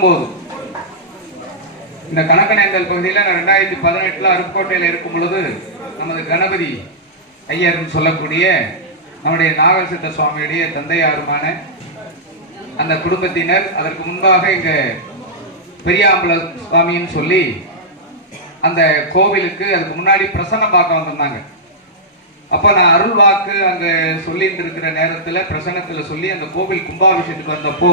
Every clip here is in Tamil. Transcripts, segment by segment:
சொல்லும்போது இந்த கணக்கனேந்தல் பகுதியில் 2018 அருப்புக்கோட்டையில் இருக்கும் பொழுது நமது கணபதி ஐயர்னு சொல்லக்கூடிய நம்முடைய நாகசித்த சுவாமியுடைய தந்தையாருமான அந்த குடும்பத்தினர் அதற்கு முன்பாக இங்க பெரியாம்பல சுவாமின்னு சொல்லி அந்த கோவிலுக்கு அதுக்கு முன்னாடி பிரசன்னம் பார்க்க வந்திருந்தாங்க. அப்ப நான் அருள் வாக்கு அங்க சொல்லிட்டு இருக்கிற நேரத்துல பிரசன்னத்துல சொல்லி அந்த கோவில் கும்பாபிஷேகத்துக்கு வந்தப்போ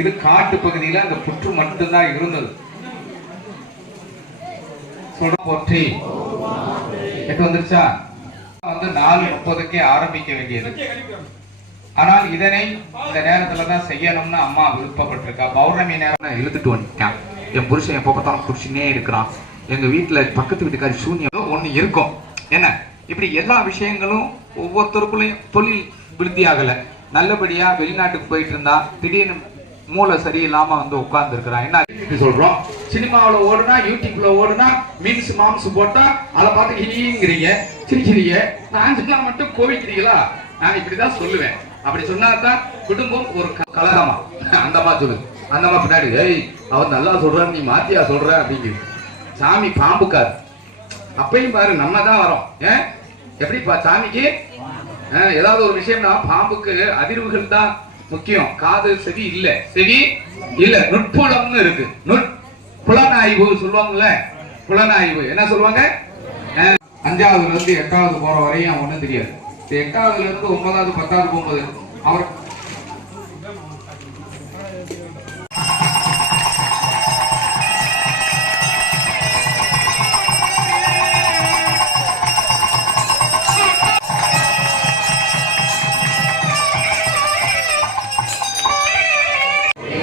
இது காட்டு பகுதியில அந்த புற்று மட்டும்தான் இருந்தது. சொல்ற போற்றி எட்டு வந்துருச்சா? வந்து 4:30க்கே ஆரம்பிக்க வேண்டியது. ஆனால் இதனை இந்த நேரத்துல தான் செய்யணும்னு அம்மா விருப்பப்பட்டிருக்கா. பௌர்ணமி நேரம் இழுத்துட்டு வந்துட்டான். என் புருஷன் எப்ப பார்த்தாலும் குடிச்சுனே இருக்கிறான். எங்க வீட்டுல பக்கத்து வீட்டுக்காரி சூன்யம் ஒண்ணு இருக்கும். என்ன இப்படி எல்லா விஷயங்களும் ஒவ்வொருத்தருக்குள்ளயும் தொழில் விருத்தி ஆகல. நல்லபடியா வெளிநாட்டுக்கு போயிட்டு இருந்தா திடீர்னு மூளை சரியில்லாம வந்து உட்கார்ந்து இருக்கிறான். என்ன சொல்றோம்? சினிமாவில ஓடுனா யூடியூப்ல ஓடுனா மீன்ஸ் மாம்ஸ் போட்டா அதை பார்த்து ஹீங்கிறீங்க, சிரிக்கிறீங்க. நான் சொன்னா மட்டும் கோவிக்கிறீங்களா? நான் இப்படிதான் சொல்லுவேன். அப்படி சொன்னாதான் குடும்பம் ஒரு கலகமா. அந்தமா சொல்லு, அந்தமா பின்னாடி ஏய் அவர் நல்லா சொல்றான்னு நீ மாத்தியா சொல்ற அப்படிங்குது. சாமி பாம்புக்காரு. அப்பையும் பாரு நம்ம தான் வரோம். எப்படிப்பா சாமிக்கு ஏதாவது ஒரு விஷயம்னா பாம்புக்கு அதிர்வுகள் தான் முக்கியம். காது செவி இல்ல, செவி இல்ல, நுட்புலம்னு இருக்கு. புலனாய்வு சொல்லுவாங்கல்ல, புலனாய்வு என்ன சொல்லுவாங்க? 5ஆவதுல இருந்து 8ஆவது போற வரையும் ஒண்ணும் தெரியாது. 8ஆவதுல இருந்து 9ஆவது 10ஆவது போகும்போது அவர்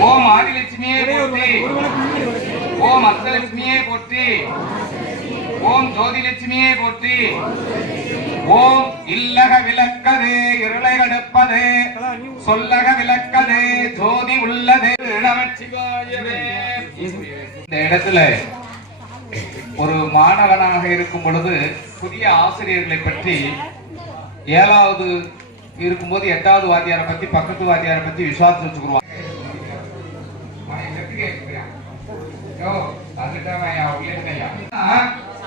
ஓம் ஆதிலட்சுமியே போற்றி, ஓம் அஷ்டலட்சுமியே போற்றி, ஓம் ஜோதிலட்சுமியே போற்றி, ஓம் இல்லக விளக்கதே இருளை கடுப்பதே சொல்லக விளக்கதே ஜோதி உள்ளதே நமச்சிவாயவே. இந்த இடத்துல ஒரு மாணவனாக இருக்கும் பொழுது புதிய ஆசிரியர்களை பற்றி 7வது இருக்கும்போது 8வது வாத்தியாரை பத்தி பக்கத்து வாத்தியாரை பத்தி விசுவாசம் வச்சுக்குருவாங்க.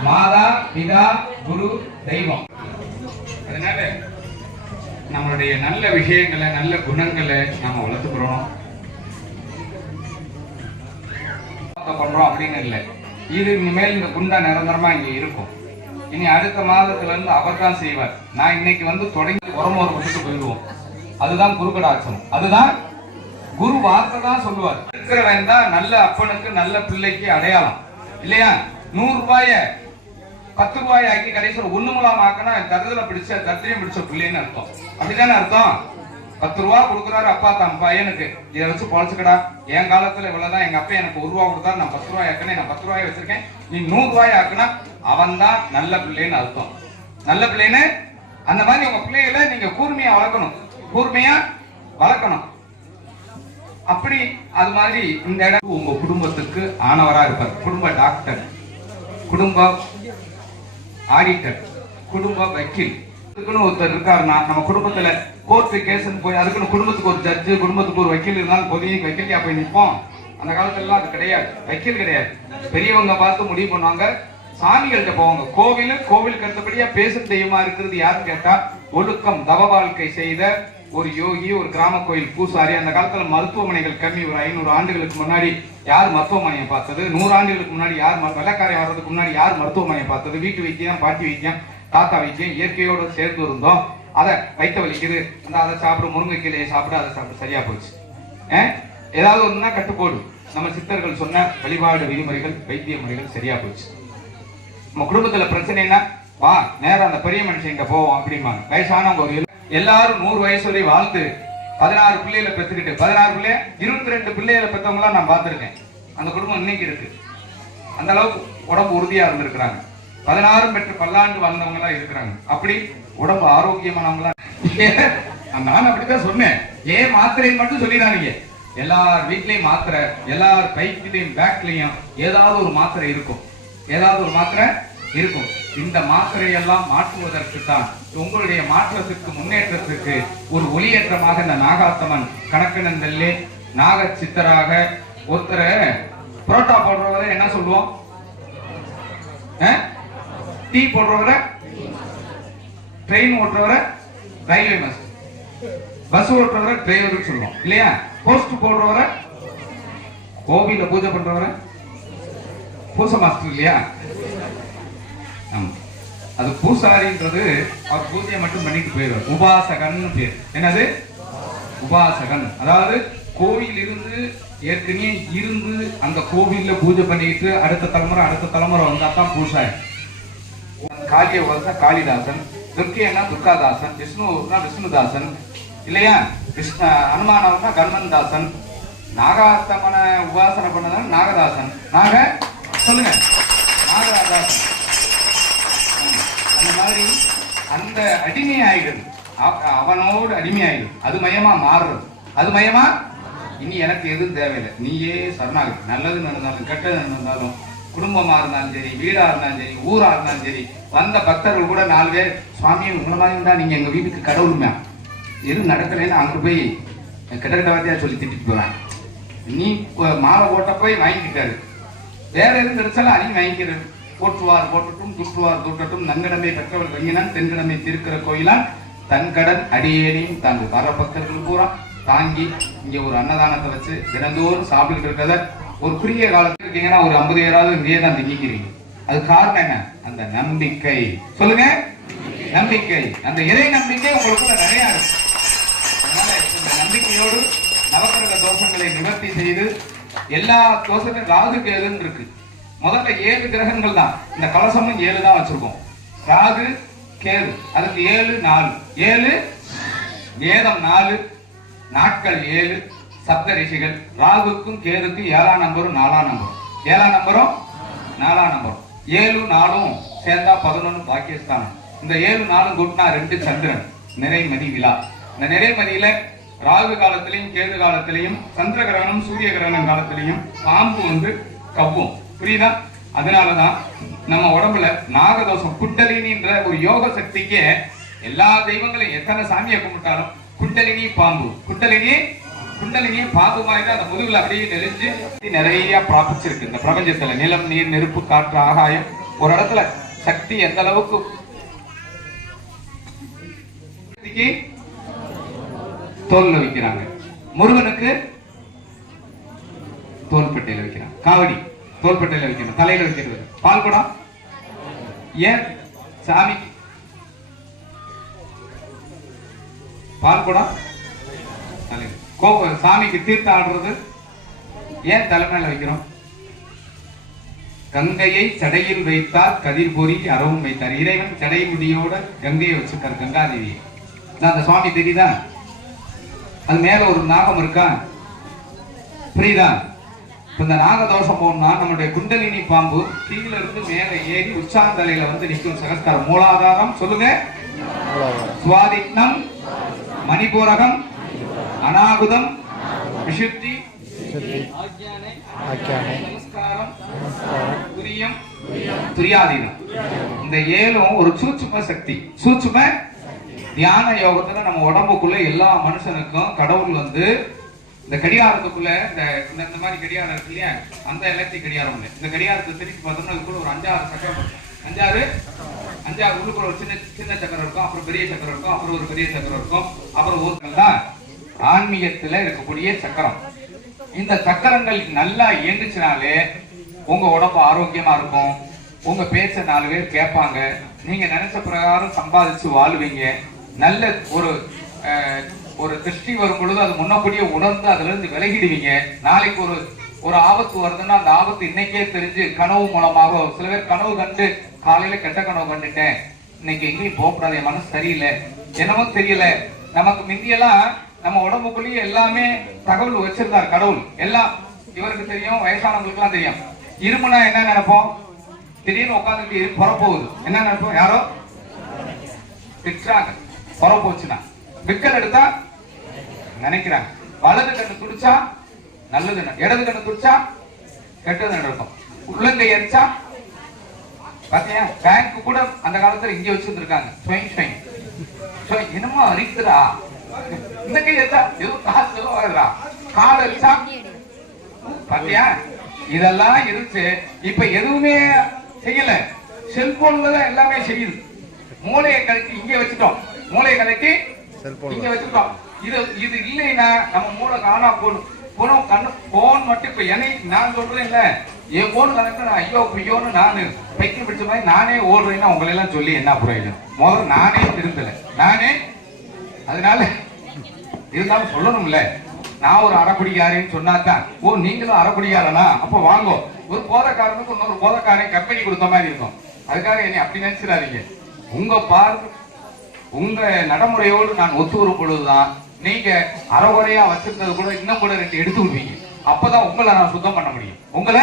மாதா பிதா குரு தெய்வம். அதனால நம்மளுடைய நல்ல விஷயங்களை நல்ல குணங்களை நாம வளர்த்துக்கிறோம் பண்றோம் அப்படின்னு இல்லை. இது இனிமேல் இந்த குண்டா நிரந்தரமா இங்க இருக்கும். இனி அடுத்த மாதத்துல இருந்து அவர் தான் செய்வார். நான் இன்னைக்கு வந்து தொடங்கி உரமோர் விட்டுட்டு போயிடுவோம். அதுதான் குருகடாட்சம். அதுதான் குரு வார்த்தை தான் சொல்லுவார். இருக்கிறவன் தான் நல்ல அப்பனுக்கு நல்ல பிள்ளைக்கு அடையாளம் இல்லையா? 100 ரூபாய 10 ரூபாய் ஆக்கி கடைசியில் ஒண்ணுமுலாம் ஆக்கினா தருதல பிடிச்ச தத்திரியம் பிடிச்ச பிள்ளைன்னு அர்த்தம். அப்படிதானே அர்த்தம்? 10 ரூபா கொடுக்குறாரு அப்பா தான் பையனுக்கு, இதை வச்சு பொழைச்சுக்கடா. என் காலத்துல இவ்வளவுதான், எங்க அப்பா எனக்கு 1 ரூபா கொடுத்தாரு, நான் 10 ரூபாய் ஆக்கினேன், நான் 10 ரூபாய் வச்சிருக்கேன், நீ 100 ரூபாய் ஆக்குனா அவன் தான் நல்ல பிள்ளைன்னு அர்த்தம். நல்ல பிள்ளைன்னு அந்த மாதிரி உங்க பிள்ளைகளை நீங்க கூர்மையா வளர்க்கணும், கூர்மையா வளர்க்கணும். அப்படி அது மாதிரி இந்த இடம் உங்க குடும்பத்துக்கு ஆனவரா இருப்பார். குடும்ப டாக்டர், குடும்ப ஆடிட்டர், குடும்ப வக்கீல். அதுக்குன்னு ஒருத்தர் இருக்காருன்னா நம்ம குடும்பத்துல கோர்ட்டு கேஸ் போய் அதுக்குன்னு குடும்பத்துக்கு ஒரு ஜட்ஜு, குடும்பத்துக்கு ஒரு வக்கீல் இருந்தாலும் பொதுவாக வக்கீலியா போய் நிற்போம். அந்த காலத்துல எல்லாம் அது கிடையாது, வக்கீல் கிடையாது. பெரியவங்க பார்த்து முடிவு பண்ணுவாங்க. சாமிகள்கிட்ட போவாங்க. கோவிலுக்கு அடுத்தபடியா பேசும் தெய்வமா இருக்கிறது யாருன்னு கேட்டா ஒழுக்கம் தவ வாழ்க்கை செய்த ஒரு யோகி, ஒரு கிராம கோயில் பூசாரி. அந்த காலத்துல மருத்துவமனைகள் கம்மி. ஒரு 500 ஆண்டுகளுக்கு முன்னாடி யார் மருத்துவமனையை பார்த்தது? 100 ஆண்டுகளுக்கு முன்னாடி யார் வெள்ளக்காரை வர்றதுக்கு முன்னாடி யார் மருத்துவமனையை பார்த்தது? வீட்டு வைத்தியம், பாட்டி வைத்தியம், தாத்தா வைத்தியம், இயற்கையோடு சேர்ந்து இருந்தோம். அதை வைத்த வலிக்குது, அதை சாப்பிடு, முருங்கைக்கீரையை சாப்பிடு, அதை சாப்பிடு, சரியா போச்சு. ஏதாவது ஒண்ணுன்னா கட்டுப்போடு. நம்ம சித்தர்கள் சொன்ன வழிபாடு விதிமுறைகள், வைத்திய முறைகள் சரியா போச்சு. நம்ம குடும்பத்துல பிரச்சனைனா வா நேரம் அந்த பெரிய மனுஷன் போவோம் அப்படிம்பாங்க. வயசானவங்க எல்லாரும் 100 வயசு வரை வாழ்ந்து 16 பிள்ளைகளை பெற்றுக்கிட்டு 16 பிள்ளைய 22 பிள்ளைகளை பெற்றவங்க எல்லாம் நான் பார்த்திருக்கேன். அந்த குடும்பம் இன்னைக்கு இருக்கு. அந்த அளவுக்கு உடம்பு உறுதியா இருந்திருக்கிறாங்க. 16 பெற்று பல்லாண்டு வாழ்ந்தவங்க எல்லாம் இருக்கிறாங்க. அப்படி உடம்பு ஆரோக்கியமானவங்களா. நான் அப்படித்தான் சொன்னேன். ஏன் மாத்திரைன்னு மட்டும் சொல்லிடாதீங்க. எல்லார் வீட்லயும் மாத்திரை, எல்லார் பைக்லயும் பேக்லயும் ஏதாவது ஒரு மாத்திரை இருக்கும், ஏதாவது ஒரு மாத்திரை இருக்கும். இந்த மாத்திரையெல்லாம் மாற்றுவதற்கு தான் உங்களுடைய மாற்றத்துக்கு, முன்னேற்றத்துக்கு ஒரு ஒளியேற்றமாக இந்த நாகாத்தம்மன் கணக்கனந்தல்லே நாக சித்தராக ஒருத்தரை புரோட்டா போடுறவரை என்ன சொல்லுவோம்? டீ போடுறவரை, ட்ரெயின் ஓட்டுறவரை ரயில்வே மாஸ்டர், பஸ் ஓட்டுறவரை டிரைவர் சொல்லுவோம் இல்லையா? போஸ்ட் போடுறவரை, கோவில பூஜை பண்றவரை பூச மாஸ்டர் இல்லையா? அது பூசாரின்றது அவர் பூஜையை மட்டும் பண்ணிட்டு போயிடுவார். உபாசகன் பேர். என்னது? உபாசகன். அதாவது கோவில் இருந்து ஏற்கனவே இருந்து அந்த கோவில்ல பூஜை பண்ணிட்டு அடுத்த தலைமுறை வந்தா தான் பூசாரி. காளிய வந்தா காளிதாசன், துர்க்கையன்னா துர்காதாசன், விஷ்ணுனா விஷ்ணுதாசன் இல்லையா? அனுமானம்னா கர்மன்தாசன், நாகாத்தமன உபாசனை பண்ணதான் நாகதாசன். சொல்லுங்க, நாகதாசன். அந்த மாதிரி அந்த அடிமை ஆயிடுது, அவனோடு அடிமை ஆயிடுது. அது மயமா மாறுறது. அது மயமா இனி எனக்கு எதுவும் தேவையில்லை, நீயே சரணாகி. நல்லது நடந்தாலும் கெட்டது நடந்தாலும், குடும்பமா இருந்தாலும் சரி, வீடா இருந்தாலும் சரி, ஊரா இருந்தாலும் சரி, வந்த பக்தர்கள் கூட 4 பேர் சுவாமி உங்களை மாதிரி இருந்தா நீங்க எங்க வீட்டுக்கு கடவுளுமே எதுவும் நடக்கலைன்னு அங்க போய் கிட்ட வார்த்தையா சொல்லி திட்டிட்டு போவேன். நீ மாலை போட்ட போய் வாங்கிக்கிட்டாரு, வேற எதுவும் கிடைச்சாலும் அதையும் வாங்கிக்கிறது. போற்றுவார் போட்டுட்டும் துற்றுவார் தூட்டட்டும், நங்கடமை பெற்றவர் வெங்கினான் தென்கடமை தீர்க்கிற கோயிலான் தன்கடன் அடியேனையும் தாங்கு. வர பக்தர்கள் பூரா தாங்கி இங்க ஒரு அன்னதானத்தை வச்சு தினந்தோறும் சாப்பிட்டு இருக்கிறத ஒரு குறுகிய காலத்துல இருக்கீங்கன்னா ஒரு 50 பேராவது இங்கேயே தான் திங்கிக்கிறீங்க. அது காரணம் என்ன? அந்த நம்பிக்கை. சொல்லுங்க, நம்பிக்கை. அந்த இறை நம்பிக்கை உங்களுக்கு நிறைய இருக்கு. அதனால இந்த நம்பிக்கையோடு நவக்கிரக தோஷங்களை நிவர்த்தி செய்து எல்லா தோஷங்களும் ராகு கேதுன்னு இருக்கு. முதல்ல 7 கிரகங்கள் தான். இந்த கலசமும் 7 தான் வச்சிருக்கோம். ராகு கேது, அதுக்கு 7 4 7 வேதம் 4 நாட்கள் 7 சப்த ரிஷிகள். ராகுக்கும் கேதுக்கும் 7ஆம் நம்பரும் 4ஆம் நம்பரும் 7ஆம் நம்பரும் 4ஆம் நம்பரும் 7 4 சேர்ந்தா 11 பாக்கியஸ்தானம். இந்த 7 4 கூட்டினா 2 சந்திரன் நிறைமதி விழா. இந்த நிறைமதியில ராகு காலத்திலையும் கேது காலத்திலையும் சந்திர கிரகணம் சூரிய கிரகணம் காலத்திலையும் பாம்பு வந்து கவ்வும். புரியுதா? அதனாலதான் நம்ம உடம்புல நாகதோஷம் குண்டலினின்ற ஒரு யோக சக்திக்கு எல்லா தெய்வங்களையும் எத்தனை சாமியை கும்பிட்டாலும் குண்டலினி பாம்பு, குண்டலினியே பாம்பு மாதிரி அந்த முதுகுல அப்படியே நெறிஞ்சு நிறைய பிராபிச்சிருக்கு இந்த பிரபஞ்சத்துல. நிலம் நீர் நெருப்பு காற்று ஆகாயம். ஒரு இடத்துல சக்தி எந்த அளவுக்கு தோல்ல வைக்கிறாங்க, முருகனுக்கு தோல்பட்டையில வைக்கிறாங்க, காவடி தோல்பட்டையில வைக்கணும், தலையில வைக்கிறது, பால் குடம் ஏன் சாமிக்கு பால் குடம் தலையில, சாமிக்கு தீர்த்தம் ஆடுறது ஏன் தலைமையில வைக்கிறோம்? கங்கையை சடையில் வைத்தார் கதிர் பொறி அறவும் வைத்தார். இறைவன் சடை முடியோட கங்கையை வச்சிருக்காரு, கங்காதேவியை. அந்த சுவாமி தெரியுதா? அது மேல ஒரு நாகம் இருக்கா? புரியுதா? இந்த நாகதோஷம் போனா நம்மளுடைய குண்டலினி பாம்பு கீழ இருந்து மேல ஏறி உச்சாந்தலையில வந்து நிற்கும். சகஸ்காரம் மூலாதாரம் சொல்லுங்க, சுவாதிக்னம், மணிபூரகம், அநாகுதம், விசுத்தி, நமஸ்காரம், துரியம், துரியாதீனம். இந்த 7ம் ஒரு சூட்சும சக்தி. சூட்சும தியான யோகத்துல நம்ம உடம்புக்குள்ள எல்லா மனுஷனுக்கும் கடவுள் வந்து இந்த கடிகாரத்துக்குள்ள இந்த மாதிரி கடிகாரம் இருக்கு இல்லையா, அந்த எலக்ட்ரிக் கடிகாரம் இல்லை. இந்த கடிகாரத்தை திருப்பி பார்த்தோம்னா அதுக்குள்ள ஒரு 5-6 சக்கரம் இருக்கும். 5-6 உள்ளுக்குள்ள ஒரு சின்ன சக்கரம் இருக்கும், அப்புறம் பெரிய சக்கரம் இருக்கும், அப்புறம் ஒரு பெரிய சக்கரம் இருக்கும், அப்புறம் ஊருக்கெல்லாம் ஆன்மீகத்துல இருக்கக்கூடிய சக்கரம். இந்த சக்கரங்கள் நல்லா இயங்குச்சுனாலே உங்க உடம்பு ஆரோக்கியமா இருக்கும். உங்க பேச்ச 4 பேர் கேட்பாங்க. நீங்க நினைச்ச பிரகாரம் சம்பாதிச்சு வாழ்வீங்க. நல்ல ஒரு திருஷ்டி வரும் பொழுது அது முன்னக்கூடியே உணர்ந்து அதுல இருந்து விலகிடுவீங்க. நாளைக்கு ஒரு ஆபத்து வருதுன்னா அந்த ஆபத்து இன்னைக்கே தெரிஞ்சு கனவு மூலமாக, சில பேர் கனவு கண்டு காலையில கெட்ட கனவு கண்டுட்டேன், இன்னைக்கு எங்கேயும் போகக்கூடாது, என் மனசு சரியில்லை, என்னமோ தெரியல. நமக்கு முந்தியெல்லாம் நம்ம உடம்புக்குள்ளேயே எல்லாமே தகவல் வச்சிருந்தார் கடவுள். எல்லாம் இவருக்கு தெரியும், வயசானவங்களுக்கு எல்லாம் தெரியும். இருமுனா என்ன நினைப்போம்? திடீர்னு உட்காந்துட்டு புறப்போகுது, என்ன நினைப்போம்? யாரோ திட்டுறாங்க, புறப்போச்சுன்னா. விக்கல் எடுத்தா நினைக்கிறாங்க. வலது கண்ணு துடிச்சா நல்லது, இடது கண்ணு துடிச்சா கெட்டது நடக்கும். உள்ளங்கை எரிச்சா பாத்தியா, பேங்க் கூட அந்த காலத்துல இங்க வச்சிருந்திருக்காங்க. என்னமோ அரிக்குதுடா, இந்த கை எடுத்தா ஏதோ காசு வருதா, கால் அரிச்சா பாத்தியா? இதெல்லாம் இருந்துச்சு. இப்ப எதுவுமே செய்யல, செல்போன்ல தான் எல்லாமே செய்யுது. மூளையை கலக்கி இங்க வச்சுட்டோம், மூளையை கலக்கி இங்க வச்சுட்டோம். இது இல்லைன்னா நம்ம மூளை காணா போனோம். கண்ணு போன் மட்டும் இப்ப எனக்கு நான் சொல்றேன் இல்ல, என் போன் கணக்கு நான் ஐயோ ஐயோன்னு நானு பைக்கு பிடிச்ச மாதிரி நானே ஓடுறேன்னா உங்களை எல்லாம் சொல்லி என்ன பிரயோஜனம்? முதல்ல நானே திருந்தல, நானே. அதனால இருந்தாலும் சொல்லணும்ல, நான் ஒரு அறக்குடிக்காரன்னு சொன்னாதான் ஓ நீங்களும் அறக்குடிக்காரனா அப்ப வாங்கோ. ஒரு போதைக்காரனுக்கு இன்னொரு போதைக்காரன் கம்பெனி கொடுத்த மாதிரி இருக்கும். அதுக்காக என்னை அப்படி நினைச்சிடாதீங்க. உங்க பார்வை உங்க நடைமுறையோடு நான் ஒத்து வரும் பொழுதுதான் நீங்க அறகுறையா வச்சிருந்தது கூட இன்னும் கூட 2 எடுத்து விடுவீங்க. அப்பதான் உங்களை நான் சுத்தம் பண்ண முடியும். உங்களை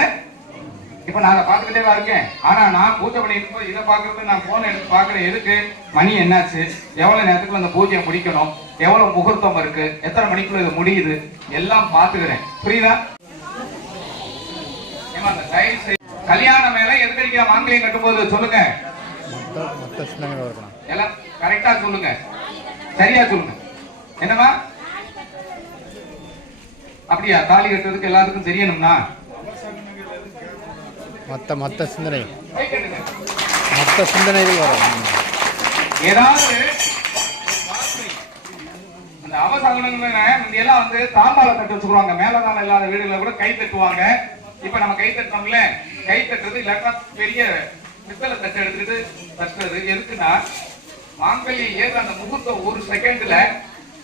இப்ப நான் அதை பார்த்துக்கிட்டே தான் இருக்கேன். ஆனா நான் பூஜை பண்ணி இருக்கும்போது இதை பாக்குறது நான் போன் எடுத்து பாக்குறேன். எதுக்கு? மணி என்னாச்சு, எவ்வளவு நேரத்துக்குள்ள அந்த பூஜையை முடிக்கணும், எவ்வளவு முகூர்த்தம் இருக்கு, எத்தனை மணிக்குள்ள இது முடியுது, எல்லாம் பாத்துக்கிறேன். புரியுதா? கல்யாண மேல எதுக்கடிக்கிற மாங்கல்யம் கட்டும்போது சொல்லுங்க, எல்லாம் கரெக்டா சொல்லுங்க, சரியா சொல்லுங்க. என்னமா அப்படியா? தாலி கட்டுறதுக்கு எல்லாத்துக்கும் தெரியணும்னா மத்த சிந்தனைகள் வரும். ஏதாவது அந்த அவசகுணங்கள் எல்லாம் வந்து தாம்பாள தட்டு வச்சுக்குவாங்க. மேலதான இல்லாத வீடுகளை கூட கை தட்டுவாங்க. இப்ப நம்ம கை தட்டோம்ல, கை தட்டுறது இல்லாட்டா பெரிய பித்தளை தட்டு எடுத்துட்டு தட்டுறது எதுக்குன்னா, மாங்கல்யம் ஏது அந்த முகூர்த்தம் ஒரு செகண்ட்ல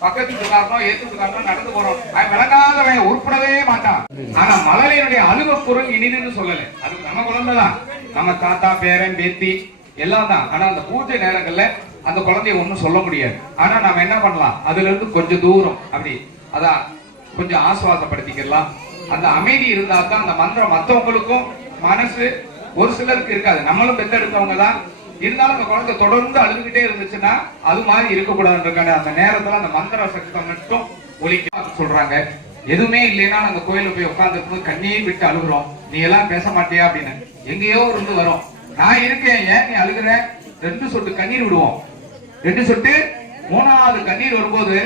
பக்கத்துக்கு காரணம் ஏத்துக்கு காரணம் நடந்து போறோம். விளங்காதவன் உருப்படவே மாட்டான். ஆனா மலரையினுடைய அழுக பொருள் இனிதுன்னு சொல்லல. அது நம்ம குழந்தைதான், நம்ம தாத்தா பேரன் பேத்தி எல்லாம் தான். ஆனா அந்த பூஜை நேரங்கள்ல அந்த குழந்தைய ஒண்ணும் சொல்ல முடியாது. ஆனா நாம என்ன பண்ணலாம், அதுல இருந்து கொஞ்சம் தூரம் அப்படி அதான் கொஞ்சம் ஆசுவாசப்படுத்திக்கலாம். அந்த அமைதி இருந்தா தான் அந்த மந்திரம் மற்றவங்களுக்கும் மனசு ஒரு சிலருக்கு இருக்காது. நம்மளும் பெத்தெடுத்தவங்க தான் இருந்தாலும் அந்த குழந்தை தொடர்ந்து அழுதுகிட்டே இருந்துச்சுன்னா அது மாதிரி இருக்கக்கூடாதுன்றக்கான அந்த நேரத்துல அந்த மந்திர சக்தம் மட்டும் ஒலிக்க சொல்றாங்க. எதுவுமே இல்லைன்னா அந்த கோயில போய் உட்கார்ந்து இருக்கும்போது கண்ணீர் விட்டு அழுகுறோம். நீ எல்லாம் பேச மாட்டியா அப்படின்னு எங்கேயோ இருந்து வரும். நான் இருக்கேன், ஏன் நீ அழுகுற? 2 சொட்டு கண்ணீர் விடுவோம். 2 சொட்டு, 3வது கண்ணீர் வரும்போது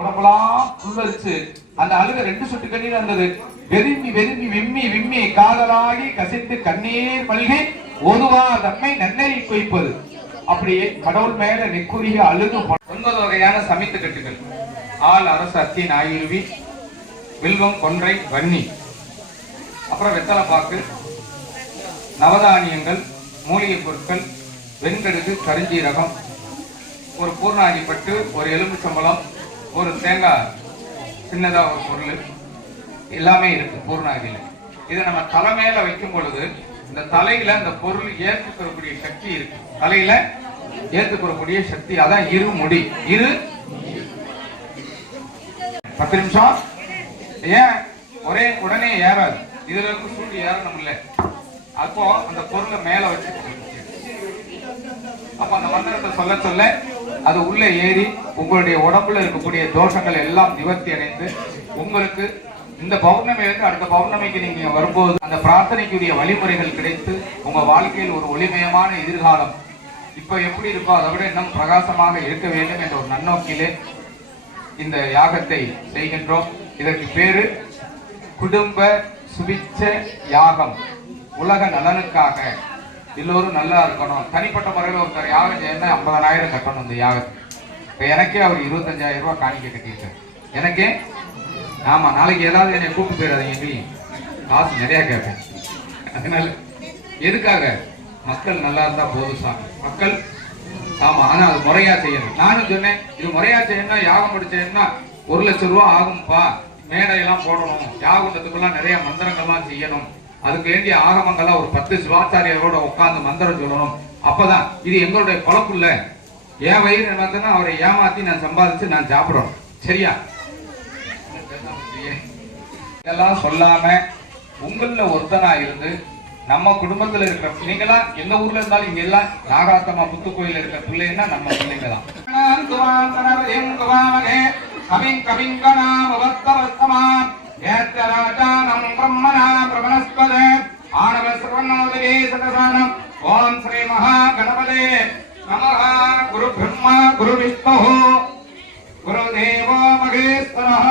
உடம்பெல்லாம் புல்லரிச்சு அந்த அழுக 2 சொட்டு கண்ணீர் வந்தது. வெறும்பி வெறும்பி விம்மி விம்மி காதலாகி கசிந்து கண்ணீர் மல்கி ஒதுவா தம்மை நன்னறி குவிப்பது. அப்படியே கடவுள் மேல நெக்குரிய அழுது 9 வகையான சமைத்து கட்டுகள். ஆள் அரசு அத்தி நாயுருவி வில்வம் கொன்றை வன்னி, அப்புறம் வெத்தலை பாக்கு, நவதானியங்கள், மூலிகை பொருட்கள், வெண்கடுகு, கருஞ்சீரகம், ஒரு பூர்ணாகி பட்டு, ஒரு எலும்புச்சம்பளம், ஒரு தேங்காய் சின்னதா ஒரு பொருள் எல்லாமே இருக்கு பூர்ணாகில. இதை நம்ம தலை மேல வைக்கும் பொழுது இந்த தலையில அந்த பொருள் ஏற்றுக்கக்கூடிய சக்தி இருக்கு. தலையில ஏற்றுக்கக்கூடிய சக்தி, அதான் இருமுடி. 10 நிமிஷம் ஏன் ஒரே உடனே ஏறாது, இதுல இருந்து சூடு ஏறணும் இல்ல. அப்போ அந்த பொருளை மேல வச்சு அப்ப அந்த மந்திரத்தை சொல்ல சொல்ல அது உள்ள ஏறி உங்களுடைய உடம்புல இருக்கக்கூடிய தோஷங்கள் எல்லாம் நிவர்த்தி அடைந்து உங்களுக்கு இந்த பௌர்ணமி வந்து அடுத்த பௌர்ணமிக்கு நீங்க வரும்போது அந்த பிரார்த்தனைக்குரிய வழிமுறைகள் கிடைத்து உங்க வாழ்க்கையில் ஒரு ஒளிமயமான எதிர்காலம் இப்ப எப்படி இருக்கோ அதை விட இன்னும் பிரகாசமாக இருக்க வேண்டும் என்ற ஒரு நன்னோக்கிலே இந்த யாகத்தை செய்கின்றோம். இதற்கு பேரு குடும்ப சுபிட்ச யாகம். உலக நலனுக்காக எல்லோரும் நல்லா இருக்கணும். தனிப்பட்ட முறையில் ஒருத்தர் யாகம் செய்யணும்னா 50,000 கட்டணும். இந்த யாகத்துக்கு இப்ப எனக்கே அவர் 25,000 ரூபாய் காணிக்க கட்டியிருக்காரு. எனக்கே ஆமா, நாளைக்கு ஏதாவது என்னை கூப்பிட்டு போயிடாதீங்க, எங்கேயும் காசு நிறைய கேட்பேன். அதனால எதுக்காக? மக்கள் நல்லா இருந்தா போதும் சாமி. மக்கள் ஆமா, ஆனா அது முறையா செய்யணும். நானும் சொன்னேன், இது முறையா செய்யணும்னா யாகம் படிச்சேன்னா 1 லட்சம் ரூபாய் ஆகும்பா. மேடையெல்லாம் போடணும், யாகத்துக்குலாம் நிறைய மந்திரங்கள்லாம் செய்யணும். அதுக்கு வேண்டிய ஆகமங்கள்லாம் ஒரு 10 சிவாச்சாரியோட உட்கார்ந்து மந்திரம் சொல்லணும். அப்பதான் இது எங்களுடைய பொழப்பு இல்ல. என் வயிறு என்னன்னா அவரை ஏமாத்தி நான் சம்பாதிச்சு நான் சாப்பிடணும். சரியா? இதெல்லாம் சொல்லாம உங்கள ஒருத்தனா இருந்து நம்ம குடும்பத்துல இருக்கிற நீங்களா எந்த ஊர்ல இருந்தாலும் இங்க எல்லாம் நாகாத்தம்மா புத்துக்கோயில இருக்கிற பிள்ளைன்னா நம்ம பிள்ளைங்க தான். ஓம் ஸ்ரீ மகா கணபதே நமஹ. குரு பிரம்மா குரு விஷ்ணு குரு தேவோ மகேஸ்வரः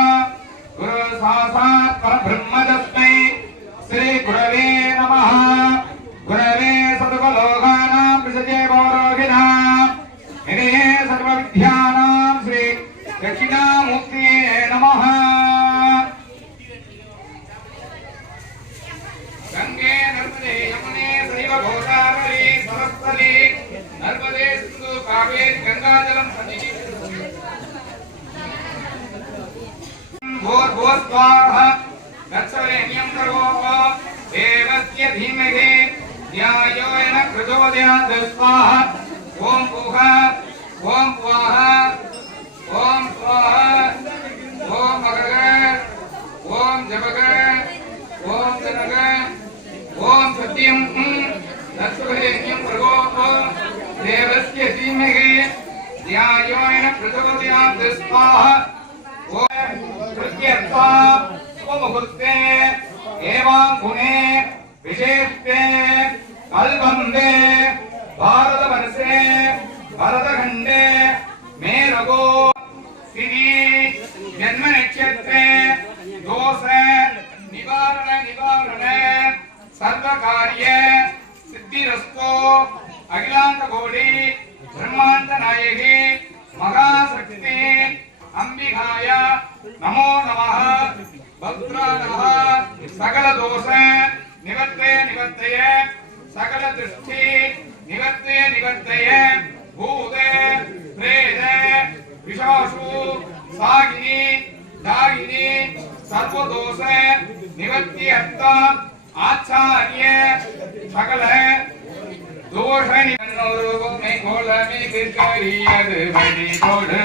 குரு சாசாத் பரபிரம்ம தஸ்மை गोदावरी सरस्वती नर्मदे सिंधु कावेरी गंगाजलम सन्निधि भूर्भुवः स्वाहा तत्सवितुर्वरेण्यं भर्गो देवस्य धीमहि धियो येन प्रचोदयात् स्वाहा ओम भूः ओम स्वाहा ओम स्वाहा ओम मगः ओम जपः ओम जनः ओम सत्यं तत्सवितुर्वरेण्यं भर्गो देवस्य धीमहि धियो येन प्रचोदयात् स्वाहा प्रत्यर्था मुहूर्ते एवं गुणे विशेषे कल्पंदे भारतवर्षे भरतखंडे मेरगो तिथि जन्म नक्षत्रे दोष निवारण सर्व कार्य सिद्धिरस्तो अखिलांत कोटि ब्रह्मांड नायकी महाशक्ति अंबिकाय नमो नमः भद्रा नमः सकल दोष निवर्तय सकल दृष्टि निवर्तय भूते प्रेत विशासु सागिनी दागिनी सर्व दोष निवर्त्यर्थ आचार्य सकल दोष निवन्नोरुगो में कोल में किरकरियद बड़ी गोड़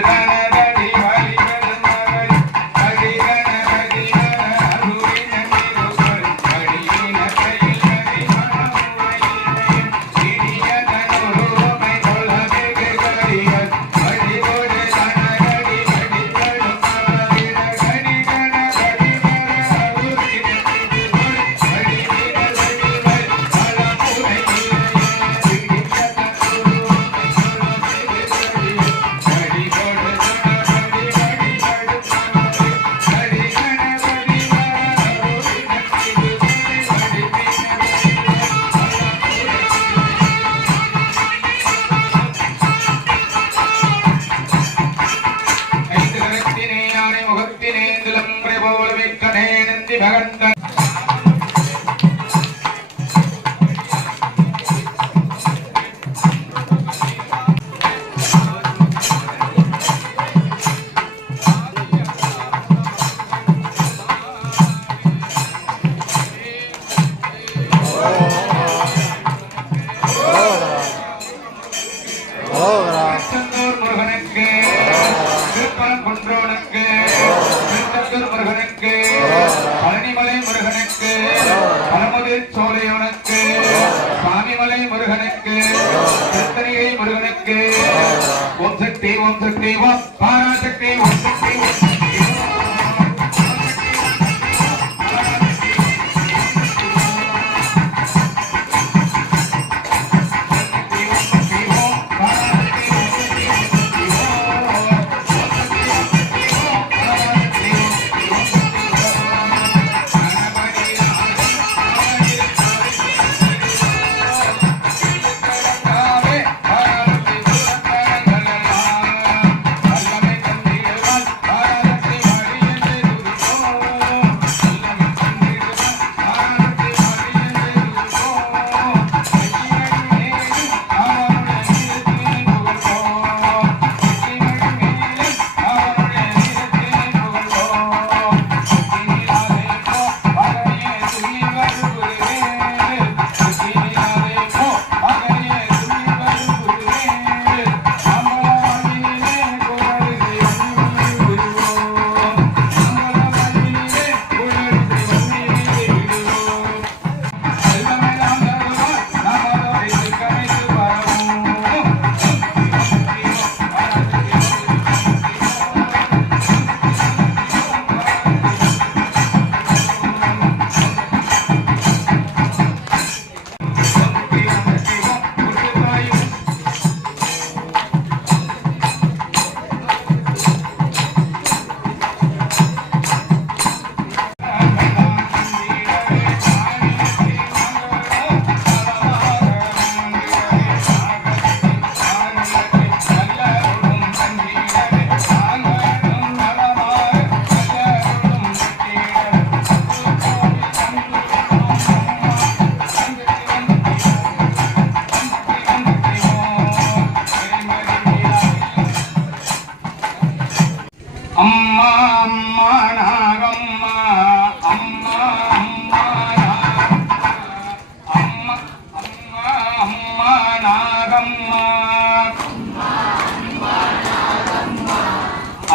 நாகம்மா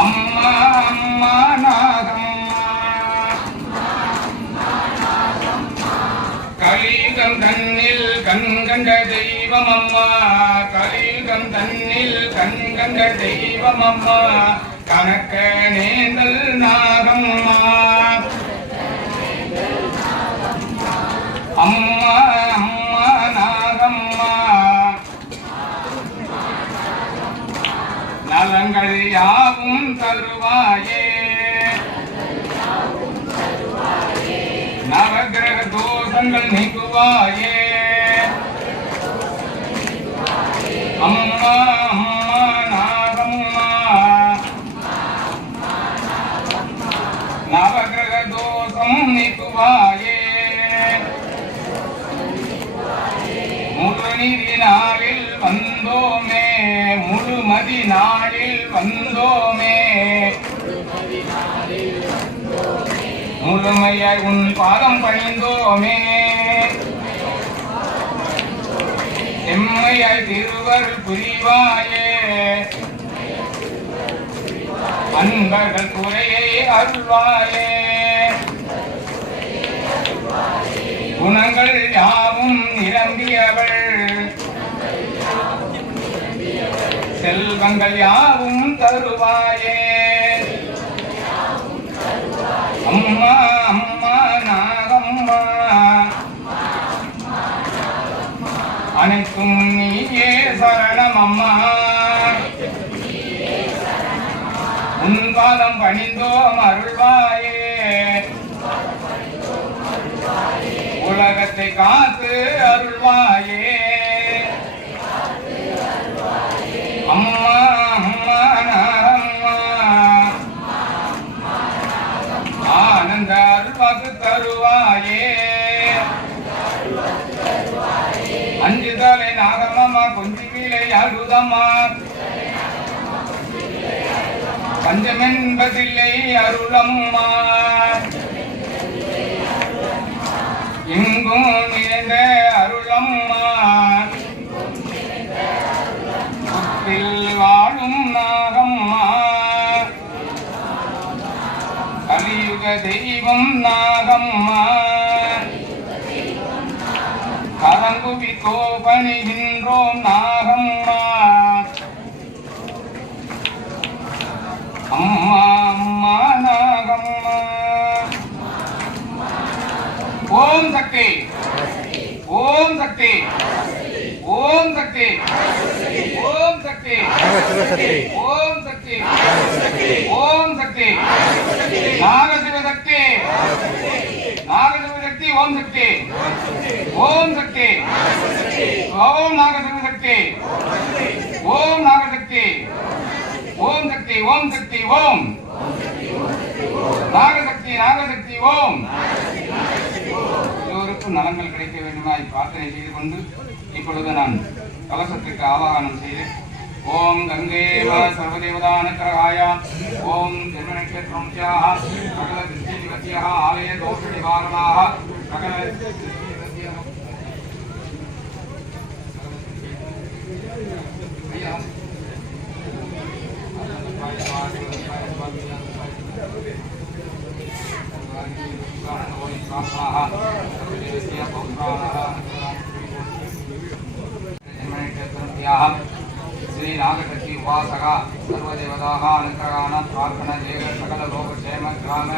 அம்மா அம்மா நாகம்மா கலியுகம் தன்னில் கண்கண்ட தெய்வம் அம்மா கலியுகம் தன்னில் கண்கண்ட தெய்வம் அம்மா கணக்க நேந்தல் நாகம்மா அம்மா அம்மா நாகம்மா நலங்கள் யாவும் தருவாயே நவகிரக தோஷங்கள் நீக்குவாயே அம்மா அம்மா நாகம்மா நவகிரக தோஷம் நீக்குவாயே முழுநீதி நாளில் வந்தோமே முழுமதி நாளில் வந்தோமே முழுமையாய் உன் பாதம் பணிந்தோமே எம்மையாய் திருவருள் புரிவாயே அன்பர்கள் குறையை அருள்வாயே குணங்கள் யாவும் நிரம்பியவள் செல்வங்கள் யாவும் தருவாயே அம்மா அம்மா நாகம்மா அனைத்தும் நீயே சரணம் அம்மா உன் பாதம் பணிந்தோம் அருள்வாயே உலகத்தை காத்து அருள்வாயே அம்மா அம்மா நாகம்மா ஆனந்த அருள்வாக்கு தருவாயே அஞ்சு தலை நாகம்மா கொஞ்சி விலை அழுதம்மா பஞ்சமென்பதில்லை அருளம்மா எங்கும் நிறைந்த அருளம்மா புத்தில் வாழும் நாகம்மா கலியுக தெய்வம் நாகம்மா கரங்குவி கோபணிகின்றோம் நாகம்மா அம்மா அம்மா நாகம்மா ஓம் சக்தி ஓம் சக்தி ஓம் சக்தி ஓம் சக்தி ஓம் சக்தி ஓம் சக்தி நாகசிவசக்தி நாகசிவசக்தி ஓம் சக்தி ஓம் சக்தி ஓம் நாகசிவசக்தி ஓம் நாகசக்தி ஓம் சக்தி ஓம் சக்தி ஓம் நாகசக்தி நாகசக்தி ஓம் எல்லோருக்கும் நலங்கள் கிடைக்க வேண்டுமாய் பிரார்த்தனை செய்து கொண்டு இப்பொழுது நான் கலசத்துக்கு ஆவாகனம் செய்து ஓம் கங்கேவ சர்வதேவதா அனுக்கிரகாய ஓம் ஜென்மநட்சத்திரம்ஸ்யாஹ சகல திருஷ்டிவத்யஹ ஆலய தோஷ நிவாரணாஹ சகல श्री नागशक्ति उपासक सर्वदेवताः अनुग्रहाण प्रार्थना जय सकल लोकक्षेम ग्राम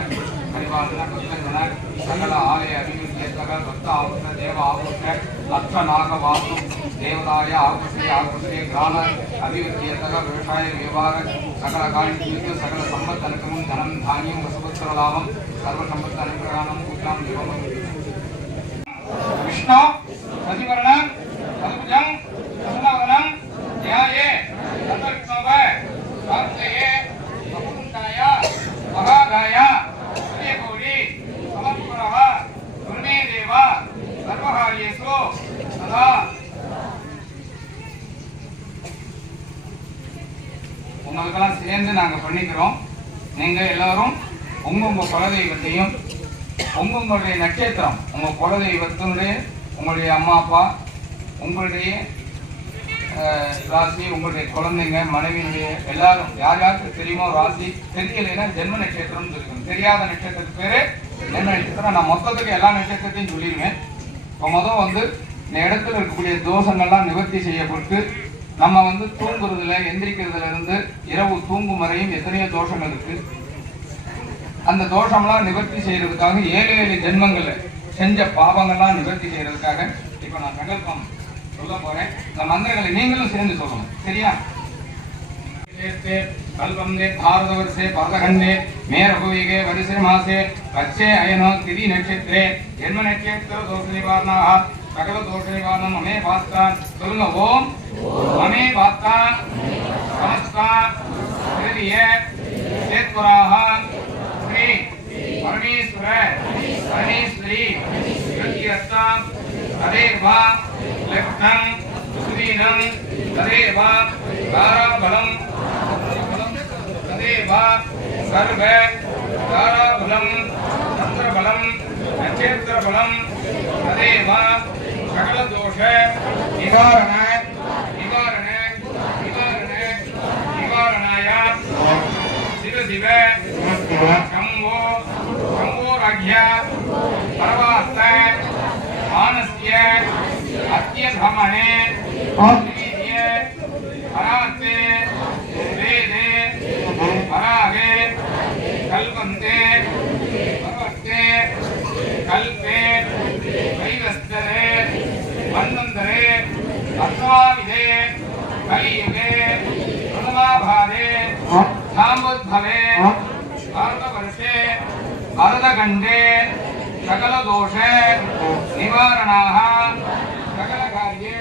परिपालन भक्तजन सकल आलय अभिवृद्धि सकल भक्त आपुष्ट देव आपुष्ट लक्ष नाग वास्तु देवताय आपुष्टे ग्राम अभिवृद्धि सकल व्यवसाय व्यवहार सकल कार्य सकल संपत् अनुक्रम धनम धान्यम वसुपुत्र लाभम सर्व संपत् अनुग्रहाणम पूजां देवम विष्णु प्रतिवर्ण अद्भुतं सर्ववदनं ध्याये तत्त्वज्ञाव प्रार्थये वपुन्ताय महागाय सूर्यगौरी समर्पणः गुरुमे देव सर्वकार्येषु सदा உங்களுக்கெல்லாம் சேர்ந்து நாங்கள் பண்ணிக்கிறோம். நீங்கள் எல்லாரும் உங்கள் குலதெய்வத்தையும் உங்களுடைய நட்சத்திரம் உங்கள் குலதெய்வத்தினுடைய உங்களுடைய அம்மா அப்பா உங்களுடைய ராசி, உங்களுடைய குழந்தைங்க, மனைவியினுடைய எல்லாரும் யார் யாருக்கு தெரியுமோ ராசி, தெரியலைன்னா ஜென்ம நட்சத்திரம்னு இருக்கணும். தெரியாத நட்சத்திரத்துக்கு பேரு ஜென்ம நட்சத்திரம். நான் மொத்தத்துக்கு எல்லா நட்சத்திரத்தையும் சொல்லிடுவேன். இப்போ முதல் இந்த இடத்துல இருக்கக்கூடிய தோஷங்கள்லாம் நிவர்த்தி செய்யப்பட்டு நம்ம தூங்குறதுல எந்திரிக்கிறதுல இருந்து இரவு தூங்கும் வரையும் எத்தனையோ தோஷங்கள் இருக்கு. அந்த தோஷம்லாம் நிவர்த்தி செய்யறதுக்காக 7 ஜென்மங்கள்ல செஞ்ச பாவங்கள்லாம் நிவர்த்தி செய்யறதுக்காக இப்ப நான் சங்கல்பம் சொல்ல போறேன். இந்த மந்திரங்களை நீங்களும் சேர்ந்து சொல்லணும். சரியா? कल्पंदे भारतवर्षे पादखंडे मे रघुवीगे वरिष्ठ मासे अच्छे अयनो तिथि नक्षत्रे जन्म नक्षत्र दोष निवारणाः सकल दोष निवारणं ममे वास्ता சொல்லுங்க. ஓம் மமே வாஸ்தா समस्ता हृदय சேத்வராः ஸ்ரீ परमेश्वरी யுக்தியஸ்தா तदेव लक्ष्णं सुदीनं तदेव ताराबलं तदेव सर्व ताराबलं चंद्रबलं नक्षत्रबलं तदेव सकल दोष निवारणाय शिव शिव शंभो शंभोराज्ञ परवास्त मानस्य अत्यधमने परास्ते वेदे परागे कल्पन्ते भगवते कल्पे वैवस्तरे वन्दन्तरे अथवाविदे कलियुगे प्रथमाभागे साम्बुद्भवे भारतवर्षे भरतखण्डे सकल दोष निवारणाः सकल कार्ये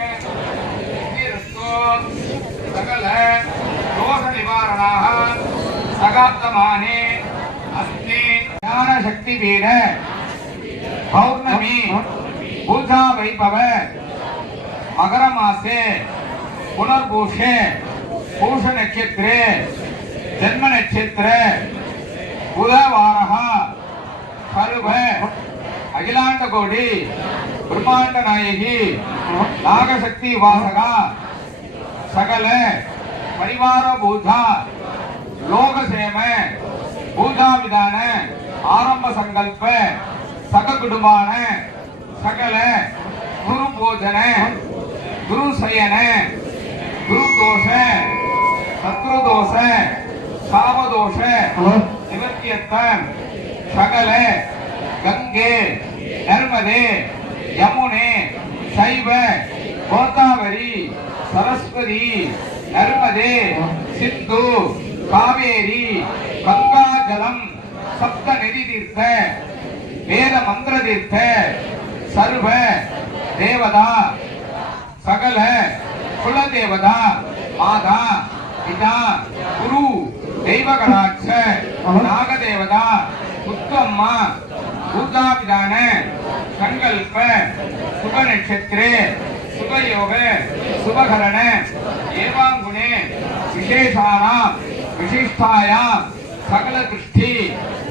सकल दोष निवारणाः सगाप्तमाने अस्मि ज्ञान शक्ति पीठ पौर्णमी पूजा वैभव मकर मासे पुनर्पूषे पूष नक्षत्रे जन्म नक्षत्र बुधवारः सर्व अखिलांड कोटि ब्रह्मांड नायकी नागशक्ति वासका सकल परिवार भूता लोक सेम पूजा विधान आरंभ संकल्प सक कुटुंबान सकल गुरु पूजन गुरु शयन गुरु दोष शत्रु दोष शाप दोष निवृत्त्यर्थम सकल गंगे नर्मदे यमुने शैव गोदावरी सरस्वती नर्मदे सिंधु कावेरी गंगा जलम सप्त नदी तीर्थ वेद मंत्र तीर्थ सर्व देवता सकल कुल देवता माता पिता गुरु दैव कटाक्ष नाग देवता उत्तम्मा पूजा विधान संकल्प शुभ नक्षत्रे शुभ योग शुभकरण एवं गुणे विशेषाणां विशिष्टायां सकल दृष्टि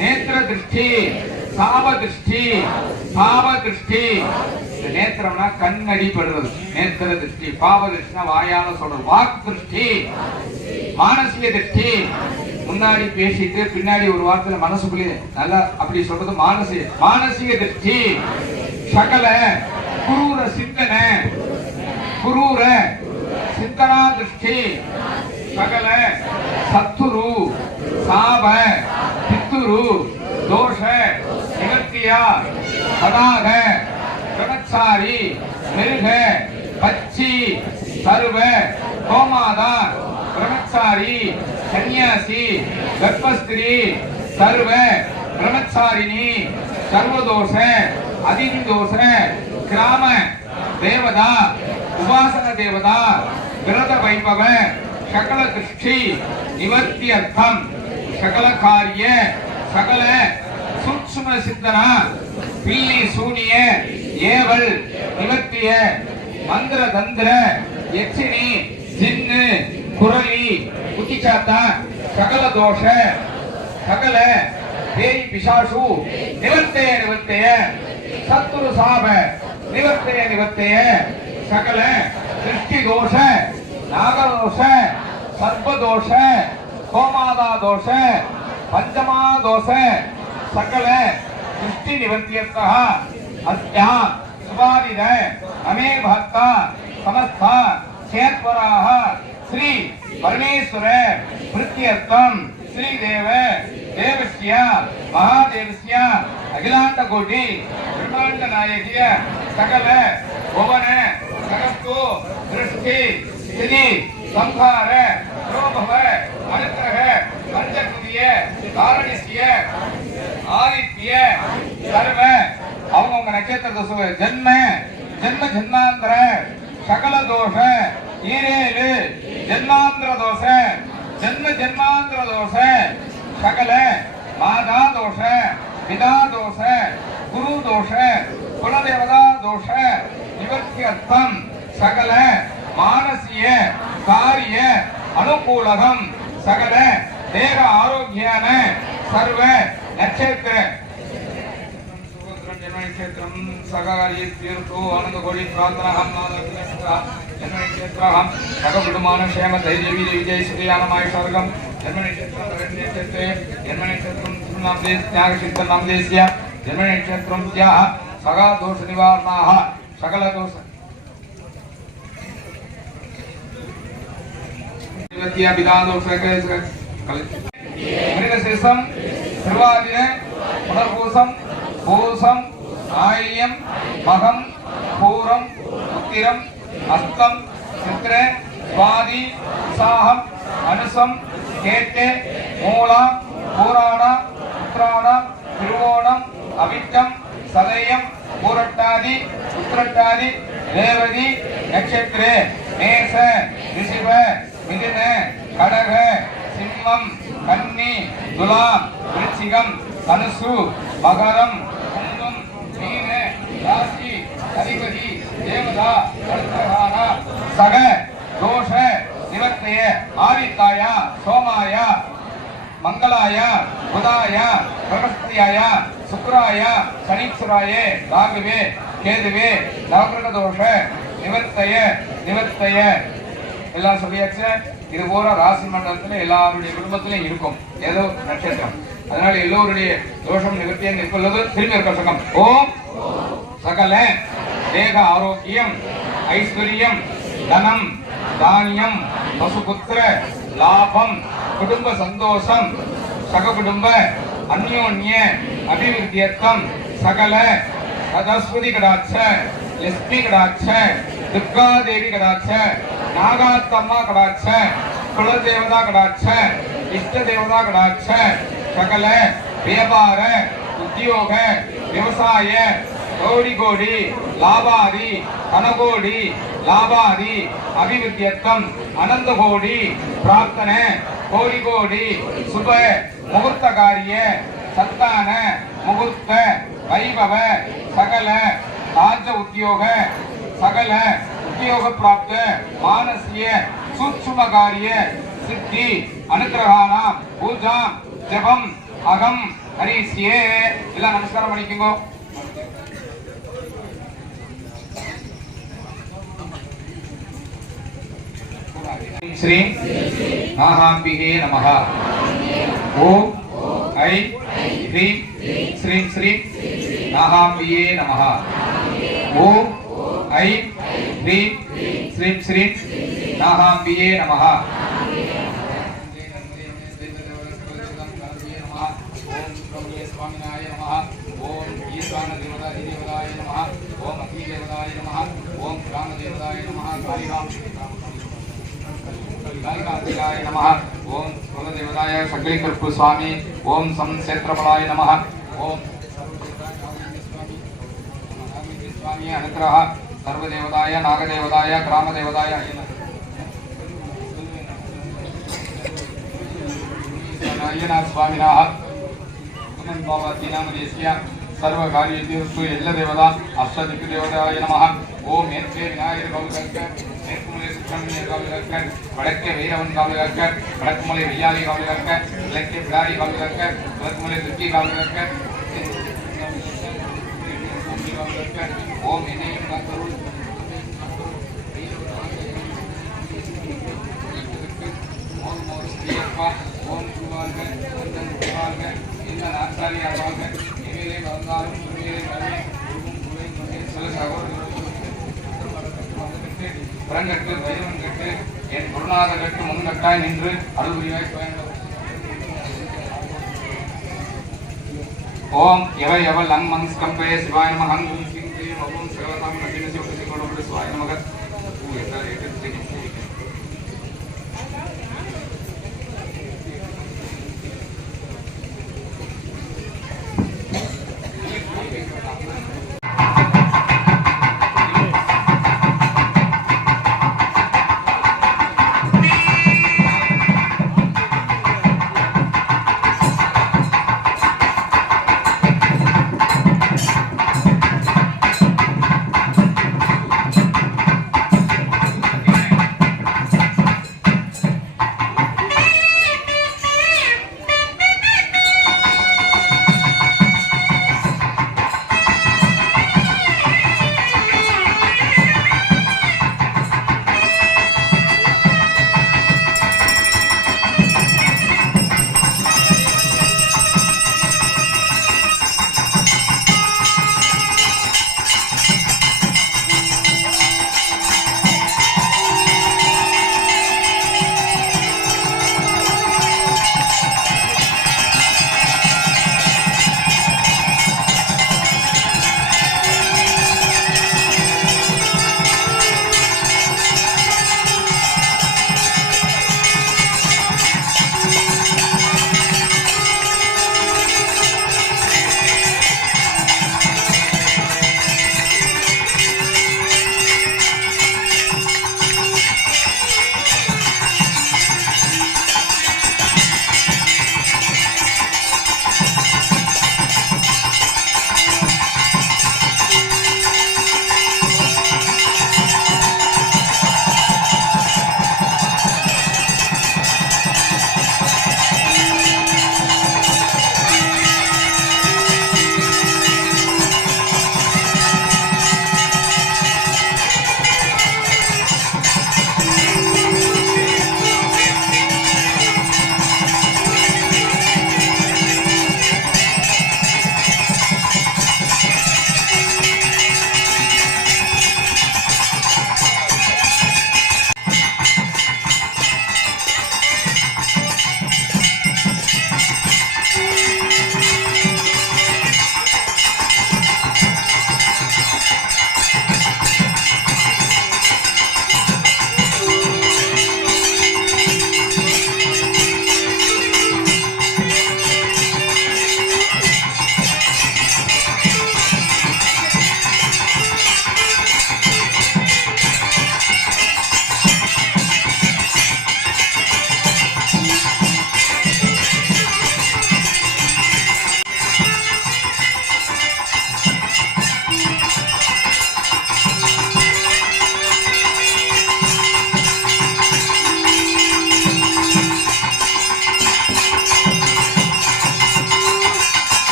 नेत्र दृष्टि साव दृष्टि नेत्रம்னா கண்ணடி படுறது நேத்திர திருஷ்டி, பாவ திருஷ்டினா வாயால சொல்றது, வாக் திருஷ்டி, மானசிக திருஷ்டி. முன்னாடி பேசிட்டு பின்னாடி ஒரு வார்த்தையில மனசுக்குள்ளே நல்லா அப்படி சொல்றது மானசிக திருஷ்டி. சகல குரூர சிந்தனை குரூர சிந்தனா திருஷ்டி. சகல சத்துரு சாப பித்துரு दोष निवृत्तिया सदाग प्रमत्सारी मृग पक्षी सर्व गोमादा प्रमत्सारी सन्यासी गर्भस्त्री सर्व प्रमत्सारिणी सर्वदोष अतिथि दोष ग्राम देवता उपासना देवता व्रत वैभव सकल दृष्टि निवृत्त्यर्थम सकल कार्य सकल सूक्ष्म सिद्धना पिल्ली शून्य ஏவல் நிவர்த்திய மந்திர தந்திர யட்சினி ஜின்னு குரலி குட்டிச்சாத்தா சகல தோஷ சகல பேய் பிசாசு நிவர்த்தய சத்துரு சாப நிவர்த்தய சகல திருஷ்டி தோஷ नागदोष सर्पदोष सोमादा दोष पंचमा दोष सकल दृष्टि निवर्त्यर्थः अस्याः सुभादिद अमे भक्ता समस्त क्षेत्रराः श्री परमेश्वर प्रीत्यर्थम श्री देव देवस्य महादेवस्य अखिलांड कोटि ब्रह्मांड नायकीय सकल भुवन जगत्तु दृष्टि स्थिति संहार प्रोभव अनुग्रह पंचकृतिय कारणस्य आदित्य सर्व அவங்க நட்சத்திர ஜன்ம ஜன்ம ஜன்மாந்தர சகல தோஷ ஈரேழு ஜன்மாந்திர தோஷ ஜன்ம ஜன்மாந்திர தோஷ சகல மாதா தோஷ பிதா தோஷ குரு தோஷ குலதேவதா தோஷ நிவர்த்தியர்த்தம் சகல மானசிய காரிய அனுகூலகம் சகல தேக ஆரோக்கியான சர்வ நட்சத்திர क्षेत्रम सगारी तीर्थो आनंद गोड़ी प्रार्थना हम जन्मनि क्षेत्रम सगकुटुंबान क्षेम धैर्य विजय श्री आनमाय सर्गम जन्मनि क्षेत्रे जन्मनि क्षेत्रम नाम देश त्याग सिद्ध नाम देशया जन्मनि क्षेत्रम त्या सगा दोष निवारणाः सकल दोष निवृत्तिया विधान दोष मृगशेषम सर्वादिने पुनर्भूषम भूषम आय्यम मगम पूरम उत्तिरम हस्तम चित्रे स्वादि साहम अनुसम केते मूला पूराण उत्तराण तिरुवोणम अविट्टम सदयम पूरट्टादि उत्तरट्टादि रेवதி नक्षत्रे मेष ऋषभ मिथुन கடக சிம்மம் கன்னி துலாம் விருச்சிகம் தனுசு மகரம் கும்பம் மீன ராசி அதிபதி தேவதா அனுகிரகான சக தோஷ நிவர்த்தய ஆதித்தாய சோமாய मंगलाय बुधाय बृहस्पत्याय शुक्राय शनीश्वराय राघवे केतुवे नवग्रह दोष निवर्तय निवर्तय எல்லாம் சொல்லியாச்சு. இது போற ராசி மண்டலத்துல எல்லாருடைய குடும்பத்திலும் இருக்கும் ஏதோ நட்சத்திரம். அதனால எல்லோருடைய தோஷம் நிவர்த்தியை நிற்பது திரும்பி இருக்க சகம். ஓம் சகல தேக ஆரோக்கியம் ஐஸ்வர்யம் தனம் தானியம் பசுபுத்திர லாபம் कुटुंब संतोषम सग कुटुंब अन्योन्य अभिवृद्ध्यर्थम सकल सदस्वती कटाक्ष लक्ष्मी कटाक्ष दुर्गा देवी कटाक्ष नागात्तम्मा कटाक्ष कुल देवता कटाक्ष इष्ट देवता कटाक्ष सकल व्यापार उद्योग व्यवसाय कोड़ी कोड़ी लाभादि धनकोड़ी लाभादि अभिवृद्ध्यर्थम अनंत कोड़ी प्रार्थना कोड़ी कोड़ी शुभ मुहूर्त कार्य संतान मुहूर्त वैभव सकल राज्य उद्योग सकल उद्योग प्राप्त मानसीय सूक्ष्म कार्य सिद्धि अनुग्रहान पूजा जपम अहम हरिष्ये इला नमस्कार पण्णिक्कोंगो. श्री महांबिके नमः. ओम ऐ ह्रीं श्रीं श्रीं महांबिके नमः. ओम ऐ ह्रीं श्रीं श्रीं महांबिके नमः. ओम ईशान देवताय नमः. ओम अग्नि देवताय नमः. ओम राम देवताय नमः. कालिकाय नमः. ओम कुलदेवताय सकलिकल्प स्वामी. ओम संक्षेत्रफलाय नमः. ओम स्वामी अनुग्रह सर्वदेवताय नागदेवताय ग्रामदेवताय अय्यना स्वामिनः बाबादीनामदेस्य सर्वकार्येषु एल्लदेवता अष्टदिक्देवताय नमः. ओम नेत्रे विनायक गौरकर नेत्मुले सुब्रह्मण्य गौरकर वडक्के वीरवन गौरकर वडक्मुले वियाली गौरकर लक्के बिडारी गौरकर वडक्मुले दुर्गी गौरकर ओम इनेयम गौरकर புறங்கட்டு வைரம் கட்டு என் குருநாத கட்டு முன்கட்டாய் நின்று அருள்புரிவாய் சுயம்பு. ஓம் எவ எவ லங் மங் ஸ்கம்பய சிவாய நம ஹங் கும் சிங் க்ரீம் ஓம் சிவதாம் நதின சிவசி கொண்டு சிவாய நமக.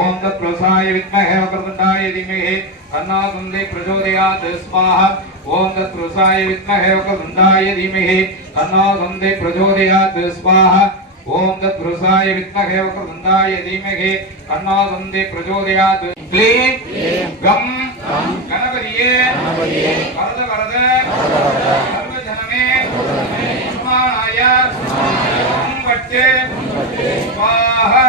ओम तत्प्रसाय विद्महे वक्रतुंडाय धीमहि तन्नो कुंदे प्रचोदयात् स्वाहा ओम तत्प्रसाय विद्महे वक्रतुंडाय धीमहि तन्नो कुंदे प्रचोदयात् स्वाहा ओम तत्प्रसाय विद्महे वक्रतुंडाय धीमहि तन्नो कुंदे प्रचोदयात् क्लीं गम गणपतिये वरद वरद सर्वजनमे समानाय ओम वट्टे स्वाहा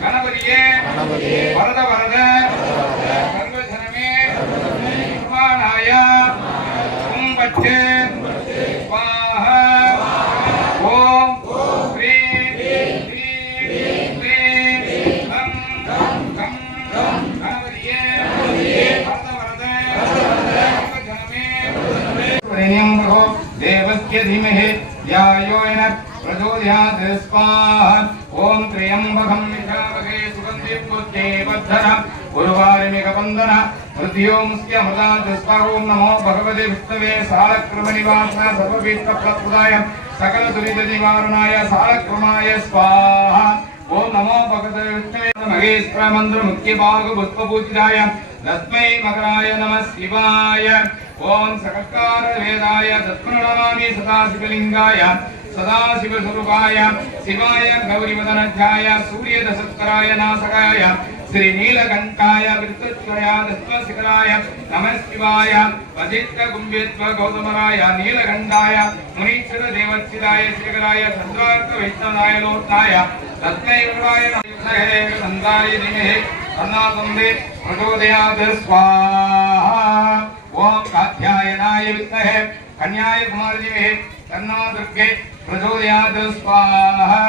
गणपतिये वरद वरद सर्वजनमे निर्माणाय ओम वट्टे स्वाहा ओम ह्रीं ह्रीं क्लीं गं गं गणपतिये वरद वरद सर्वजनमे देवस्य धीमहि धियो न प्रचोदयात् स्वाहा ओम त्र्यंबकं यजामहे सुगन्धिं पुष्टिवर्धनम् उर्वारुकबन्धन मृत्योमुस्य मृदात् स्वाहा ओम नमो भगवते विष्णवे सालक्रमनिवासाय सर्वविघ्नप्रदाय सकलदुरितनिवारणाय सालक्रमाय स्वाहा ओम नमो भगवते विष्णवे महेश्वर मंत्र मुख्य भाग पुष्पपूजिताय तस्मै मकराय नमः शिवाय ओम सककार वेदाय तत्प्रणमामि सदाशिवलिंगाय सदाशिवस्वरूपाय शिवाय गौरीवदनाध्याय सूर्यदशस्कराय नासकाय श्री नीलकंठाय विद्युत्वया दत्तशिखराय नमः शिवाय वजित्र कुंभेत्व गौतमराय नीलकंठाय मुनीश्वर देवच्छिदाय शिखराय चंद्रार्क वैष्णवाय लोकाय तत्नैवाय नमः नंदाय धीमहि तन्नातुंदे प्रचोदयात् स्वाहा ओम कात्यायनाय विद्महे कन्याय कुमारी धीमहि तन्नो दुर्गे प्रचोदयात् स्वाहा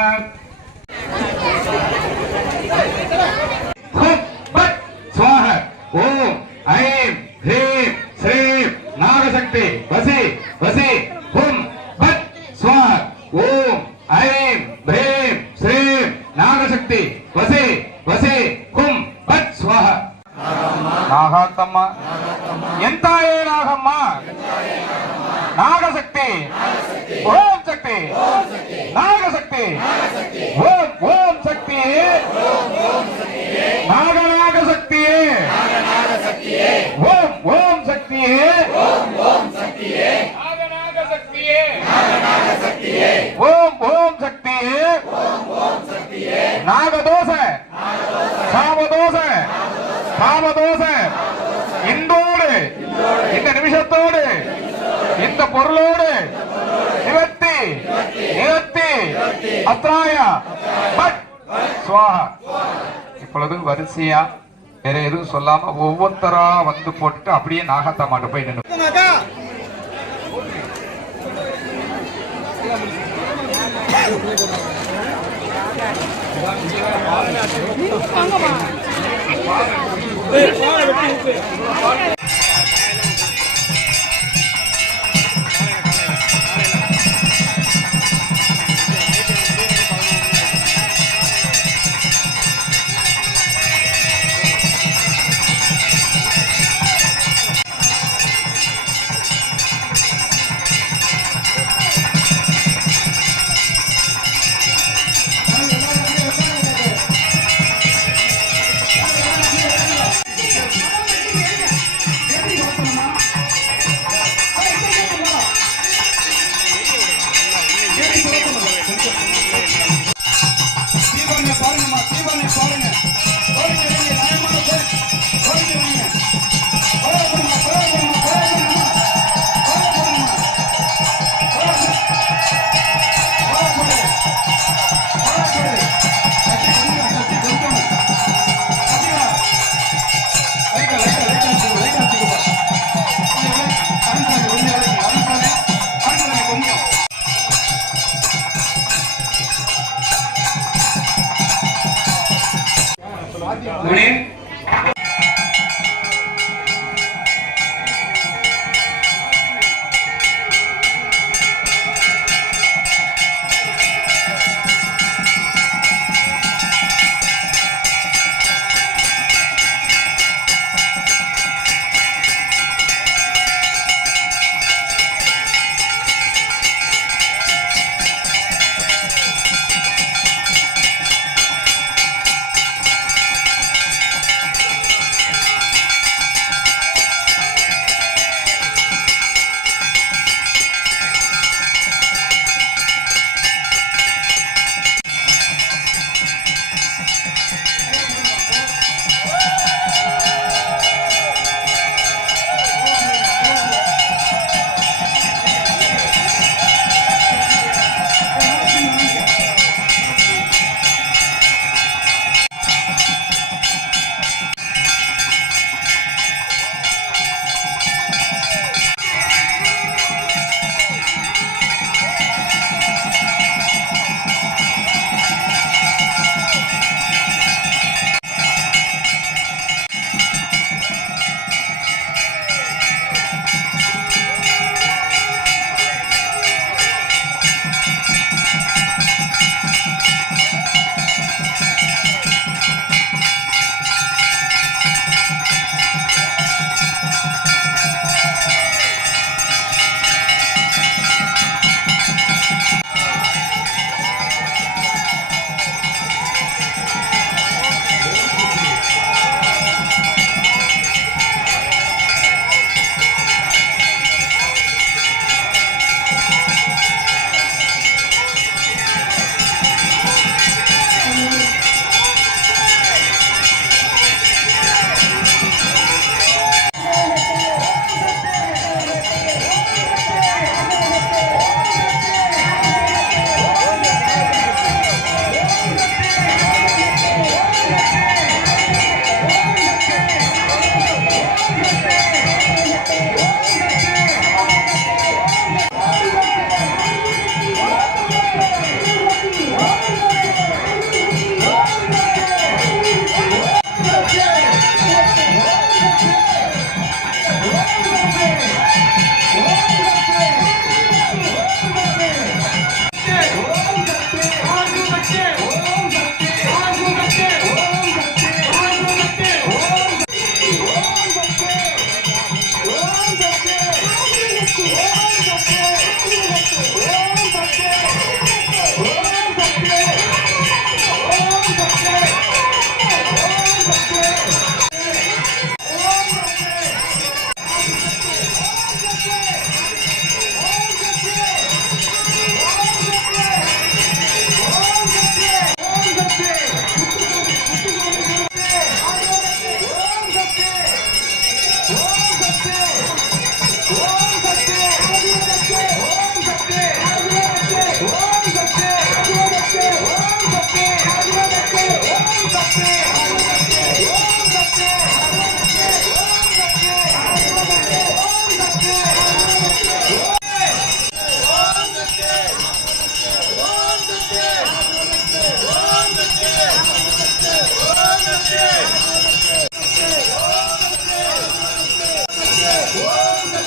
स्वाहा ओम ऐं ह्रीं श्रीं नागशक्ति वसे वसे हुम भट स्वाहा ओम ऐं ह्रीं श्रीं नागशक्ति वसे वसे हुम भट स्वाहा नागातम्म ಎಂತಾಯೇ ನಾಗಮ್ಮ ನಾಗಶಕ್ತಿ ಓಂ ಶಕ್ತಿ ನಾಗಶಕ್ತಿ ಓಂ ಓಂ ಶಕ್ತಿ ನಾಗನಾಗಶಕ್ತಿಯೇ ಓಂ ಓಂ ಶಕ್ತಿಯೇ ನಾಗನಾಗಶಕ್ತಿಯೇ ಓಂ ಓಂ ಶಕ್ತಿಯೇ ನಾಗದೋಷ சாமதோஷ காமதோஷ இந்தோடு இந்த நிமிஷத்தோடு இந்த பொருளோடு நிவர்த்தி நிவர்த்தி அத்ராய பட் சுவாஹா. இப்பொழுது வரிசையா வேற எதுவும் சொல்லாம ஒவ்வொருத்தரா வந்து போட்டுட்டு அப்படியே நாகத்தம்மாட்ட போய் நின்று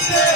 ஓம்